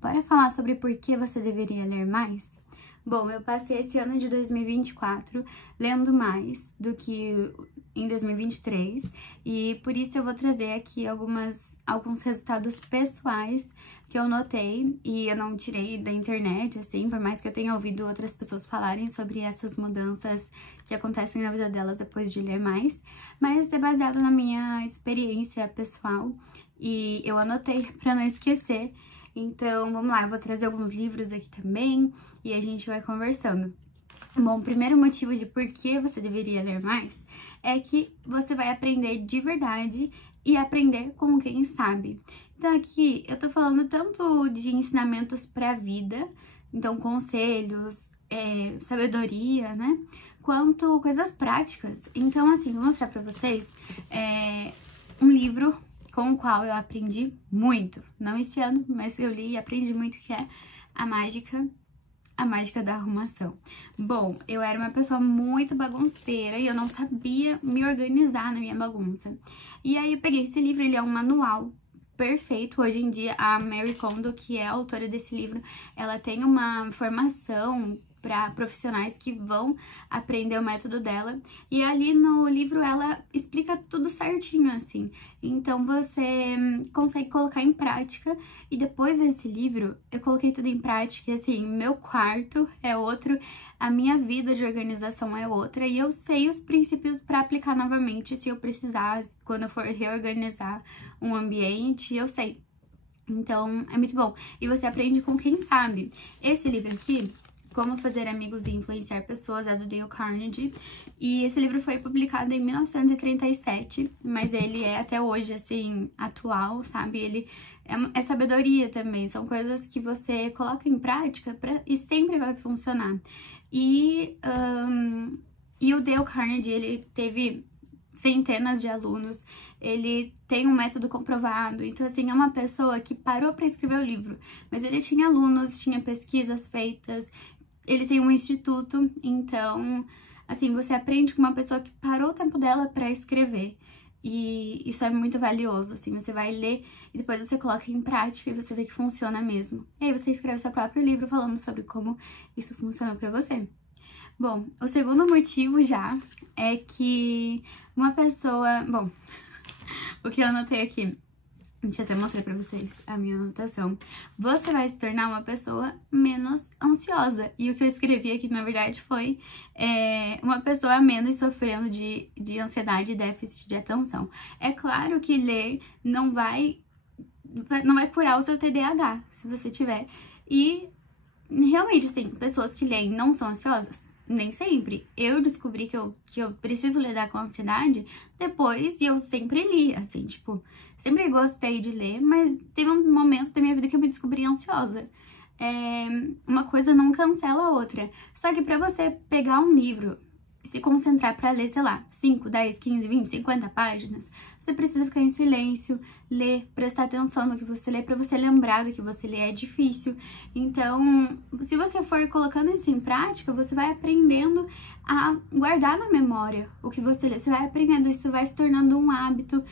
Bora falar sobre por que você deveria ler mais? Bom, eu passei esse ano de 2024 lendo mais do que em 2023 e por isso eu vou trazer aqui alguns resultados pessoais que eu notei e eu não tirei da internet, assim, por mais que eu tenha ouvido outras pessoas falarem sobre essas mudanças que acontecem na vida delas depois de ler mais, mas é baseado na minha experiência pessoal e eu anotei para não esquecer. Então, vamos lá, eu vou trazer alguns livros aqui também e a gente vai conversando. Bom, o primeiro motivo de por que você deveria ler mais é que você vai aprender de verdade e aprender com quem sabe. Então, aqui eu tô falando tanto de ensinamentos pra vida, então conselhos, sabedoria, né? Quanto coisas práticas. Então, assim, vou mostrar pra vocês um livro com o qual eu aprendi muito. Não esse ano, mas eu li e aprendi muito, que é A Mágica da Arrumação. Bom, eu era uma pessoa muito bagunceira e eu não sabia me organizar na minha bagunça. E aí eu peguei esse livro, ele é um manual perfeito. Hoje em dia, a Marie Kondo, que é a autora desse livro, ela tem uma formação para profissionais que vão aprender o método dela. E ali no livro ela explica tudo certinho, assim. Então você consegue colocar em prática. E depois desse livro, eu coloquei tudo em prática. E assim, meu quarto é outro, a minha vida de organização é outra. E eu sei os princípios para aplicar novamente, se eu precisar, quando eu for reorganizar um ambiente, eu sei. Então, é muito bom. E você aprende com quem sabe. Esse livro aqui, Como Fazer Amigos e Influenciar Pessoas, é do Dale Carnegie. E esse livro foi publicado em 1937, mas ele é até hoje, assim, atual, sabe? Ele é sabedoria também, são coisas que você coloca em prática e sempre vai funcionar. E o Dale Carnegie, ele teve centenas de alunos, ele tem um método comprovado, então assim, é uma pessoa que parou para escrever o livro, mas ele tinha alunos, tinha pesquisas feitas, ele tem um instituto, então, assim, você aprende com uma pessoa que parou o tempo dela para escrever. E isso é muito valioso, assim, você vai ler e depois você coloca em prática e você vê que funciona mesmo. E aí você escreve seu próprio livro falando sobre como isso funciona para você. Bom, o segundo motivo já é que uma pessoa... Bom, o que eu anotei aqui... Deixa eu até mostrar pra vocês a minha anotação. Você vai se tornar uma pessoa menos ansiosa. E o que eu escrevi aqui, na verdade, foi uma pessoa menos sofrendo de ansiedade e déficit de atenção. É claro que ler não vai curar o seu TDAH, se você tiver. E, realmente, assim, pessoas que leem não são ansiosas? Nem sempre. Eu descobri que eu preciso lidar com a ansiedade depois, e eu sempre li, assim, tipo, sempre gostei de ler, mas teve um momento da minha vida que eu me descobri ansiosa. Uma coisa não cancela a outra. Só que pra você pegar um livro e se concentrar pra ler, sei lá, 5, 10, 15, 20, 50 páginas, você precisa ficar em silêncio, ler, prestar atenção no que você lê, pra você lembrar do que você lê, é difícil. Então, se você for colocando isso em prática, você vai aprendendo a guardar na memória o que você lê. Você vai aprendendo, isso vai se tornando um hábito,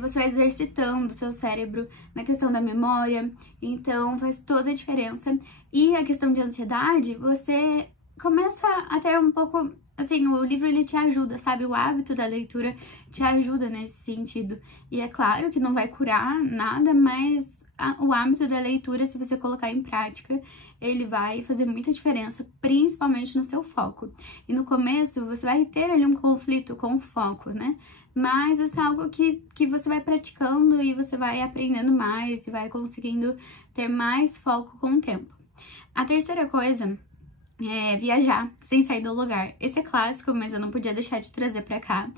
você vai exercitando o seu cérebro na questão da memória, então faz toda a diferença. E a questão de ansiedade, você começa a ter um pouco... Assim, o livro, ele te ajuda, sabe? O hábito da leitura te ajuda nesse sentido. E é claro que não vai curar nada, mas o hábito da leitura, se você colocar em prática, ele vai fazer muita diferença, principalmente no seu foco. E no começo, você vai ter ali um conflito com o foco, né? Mas isso é algo que você vai praticando e você vai aprendendo mais e vai conseguindo ter mais foco com o tempo. A terceira coisa... viajar sem sair do lugar. Esse é clássico, mas eu não podia deixar de trazer pra cá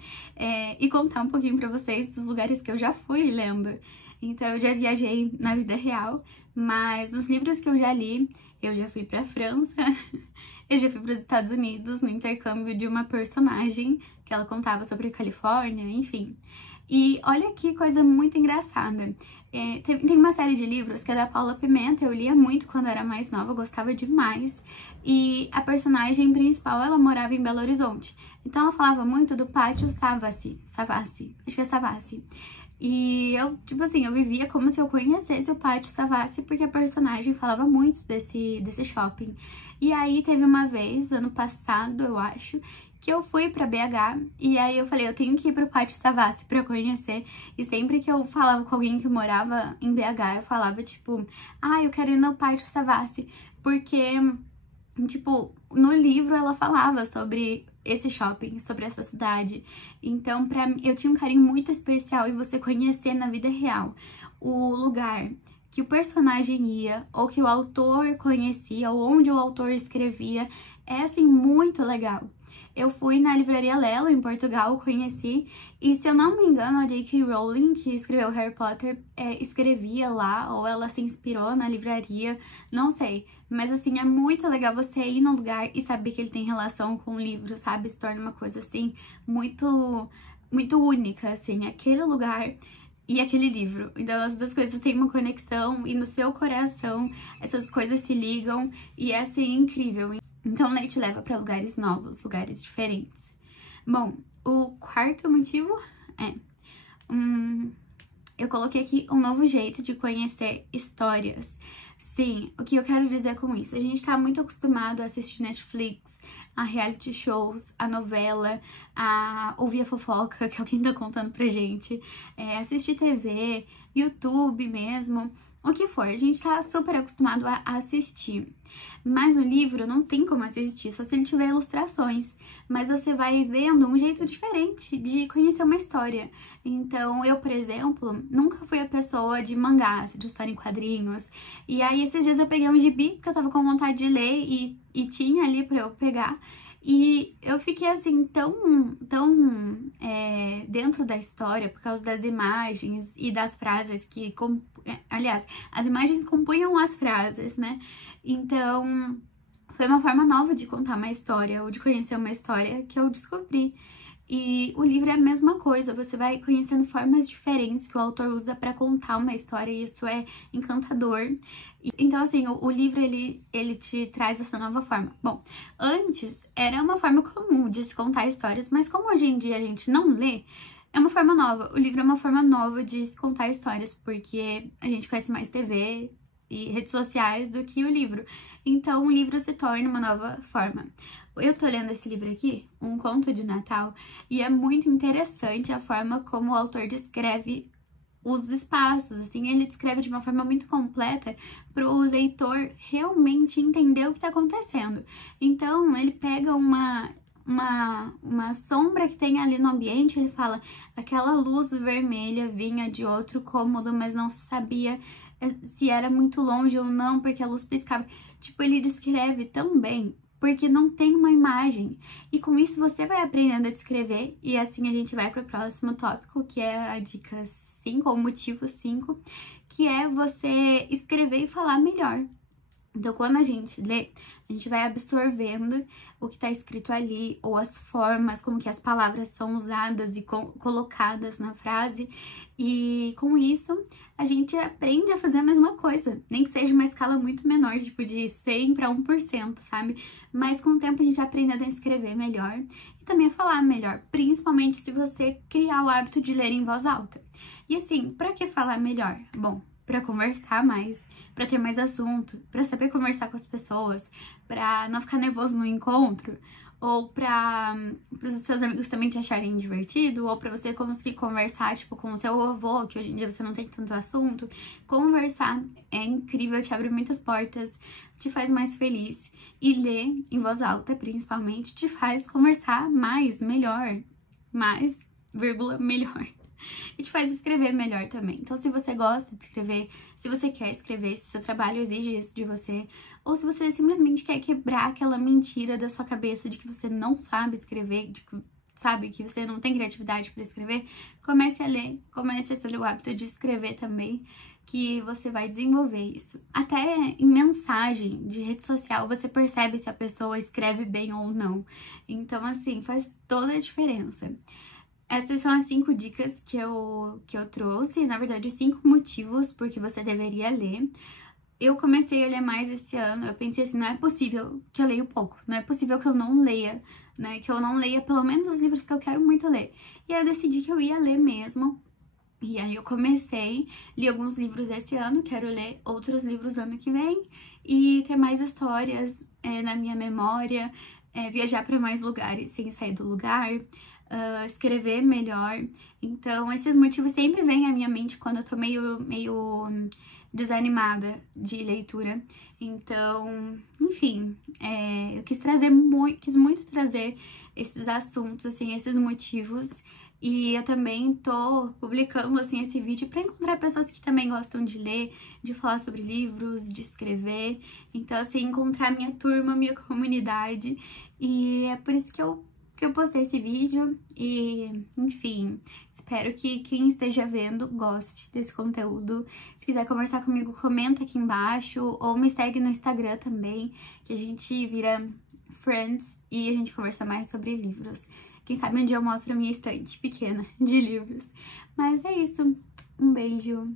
e contar um pouquinho pra vocês dos lugares que eu já fui lendo. Então, eu já viajei na vida real, mas nos livros que eu já li, eu já fui pra França, eu já fui pros Estados Unidos no intercâmbio de uma personagem que ela contava sobre a Califórnia, enfim. E olha que coisa muito engraçada. Tem uma série de livros que é da Paula Pimenta, eu lia muito quando eu era mais nova, eu gostava demais. E a personagem principal, ela morava em Belo Horizonte. Então ela falava muito do Pátio Savassi, acho que é Savassi. E eu, tipo assim, eu vivia como se eu conhecesse o Pátio Savassi, porque a personagem falava muito desse shopping. E aí teve uma vez, ano passado, eu acho, que eu fui pra BH, e aí eu falei, eu tenho que ir pro Pátio Savassi pra conhecer. E sempre que eu falava com alguém que morava em BH, eu falava, tipo, eu quero ir no Pátio Savassi, porque, tipo, no livro ela falava sobre esse shopping, sobre essa cidade. Então, pra mim, eu tinha um carinho muito especial em você conhecer na vida real o lugar que o personagem ia, ou que o autor conhecia, ou onde o autor escrevia. É, assim, muito legal. Eu fui na Livraria Lelo, em Portugal, conheci, e se eu não me engano, a J.K. Rowling, que escreveu Harry Potter, escrevia lá, ou ela se inspirou na livraria, não sei. Mas assim, é muito legal você ir num lugar e saber que ele tem relação com o livro, sabe? Se torna uma coisa assim, muito, muito única, assim, aquele lugar e aquele livro. Então as duas coisas têm uma conexão e no seu coração essas coisas se ligam e é assim, incrível. Então, ler te leva para lugares novos, lugares diferentes. Bom, o quarto motivo é... eu coloquei aqui um novo jeito de conhecer histórias. Sim, o que eu quero dizer com isso? A gente tá muito acostumado a assistir Netflix, a reality shows, a novela, a ouvir a fofoca que alguém tá contando pra gente, assistir TV, YouTube mesmo... O que for, a gente tá super acostumado a assistir. Mas o livro não tem como assistir, só se ele tiver ilustrações. Mas você vai vendo um jeito diferente de conhecer uma história. Então, eu, por exemplo, nunca fui a pessoa de mangás, de história em quadrinhos. E aí, esses dias eu peguei um gibi, porque eu tava com vontade de ler e tinha ali pra eu pegar. E eu fiquei assim, tão dentro da história, por causa das imagens e das frases que... Aliás, as imagens compunham as frases, né? Então, foi uma forma nova de contar uma história, ou de conhecer uma história que eu descobri. E o livro é a mesma coisa, você vai conhecendo formas diferentes que o autor usa pra contar uma história, e isso é encantador. Então, assim, o livro, ele te traz essa nova forma. Bom, antes era uma forma comum de se contar histórias, mas como hoje em dia a gente não lê, é uma forma nova. O livro é uma forma nova de se contar histórias, porque a gente conhece mais TV e redes sociais do que o livro. Então, o livro se torna uma nova forma. Eu tô lendo esse livro aqui, Um Conto de Natal, e é muito interessante a forma como o autor descreve os espaços, assim, ele descreve de uma forma muito completa para o leitor realmente entender o que está acontecendo. Então, ele pega uma sombra que tem ali no ambiente, ele fala, aquela luz vermelha vinha de outro cômodo, mas não se sabia se era muito longe ou não, porque a luz piscava. Tipo, ele descreve tão bem, porque não tem uma imagem. E com isso você vai aprendendo a descrever, e assim a gente vai para o próximo tópico, que é a dica 5, ou motivo 5, que é você escrever e falar melhor. Então, quando a gente lê, a gente vai absorvendo o que está escrito ali, ou as formas, como que as palavras são usadas e colocadas na frase. E com isso, a gente aprende a fazer a mesma coisa, nem que seja uma escala muito menor, tipo de 100 para 1%, sabe? Mas com o tempo a gente aprende a escrever melhor e também a falar melhor, principalmente se você criar o hábito de ler em voz alta. E assim, para que falar melhor? Bom, para conversar mais, para ter mais assunto, para saber conversar com as pessoas, para não ficar nervoso no encontro, ou para os seus amigos também te acharem divertido, ou para você conseguir conversar, tipo, com o seu avô, que hoje em dia você não tem tanto assunto. Conversar é incrível, te abre muitas portas, te faz mais feliz. E ler em voz alta, principalmente, te faz conversar mais, melhor, mais, vírgula, melhor. E te faz escrever melhor também. Então, se você gosta de escrever, se você quer escrever, se seu trabalho exige isso de você, ou se você simplesmente quer quebrar aquela mentira da sua cabeça de que você não sabe escrever, de que, sabe, que você não tem criatividade para escrever, comece a ler, comece a ter o hábito de escrever também, que você vai desenvolver isso. Até em mensagem de rede social, você percebe se a pessoa escreve bem ou não. Então, assim, faz toda a diferença. Essas são as 5 dicas que eu trouxe, na verdade, 5 motivos por que você deveria ler. Eu comecei a ler mais esse ano, eu pensei assim, não é possível que eu leia pouco, não é possível que eu não leia, né, que eu não leia pelo menos os livros que eu quero muito ler. E aí eu decidi que eu ia ler mesmo, E aí eu comecei, li alguns livros esse ano, quero ler outros livros ano que vem e ter mais histórias na minha memória, viajar para mais lugares sem sair do lugar, escrever melhor. Então, esses motivos sempre vêm à minha mente quando eu tô meio desanimada de leitura. Então, enfim, eu quis muito trazer esses assuntos, assim, esses motivos. E eu também tô publicando, assim, esse vídeo para encontrar pessoas que também gostam de ler, de falar sobre livros, de escrever. Então, assim, encontrar minha turma, minha comunidade. E é por isso que eu postei esse vídeo. E, enfim, espero que quem esteja vendo goste desse conteúdo. Se quiser conversar comigo, comenta aqui embaixo. Ou me segue no Instagram também, que a gente vira friends e a gente conversa mais sobre livros. Quem sabe um dia eu mostro a minha estante pequena de livros. Mas é isso. Um beijo.